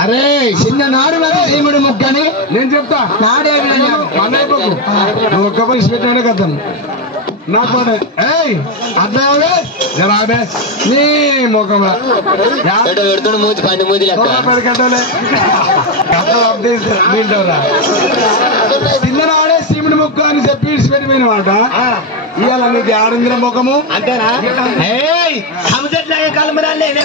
అరే చిన్ననాడు సీముడు ముక్కని నేను చెప్తా నాడే నువ్వు ఒక్క పని పెట్టాడే కదా నాకు అర్థమే జరాబే నీ ముఖం చిన్ననాడే సీముడు ముక్క అని చెప్పి పెట్టిపోయిన మాట ఇవాళ నీకు ఆడంద్ర ముఖము అంతేనా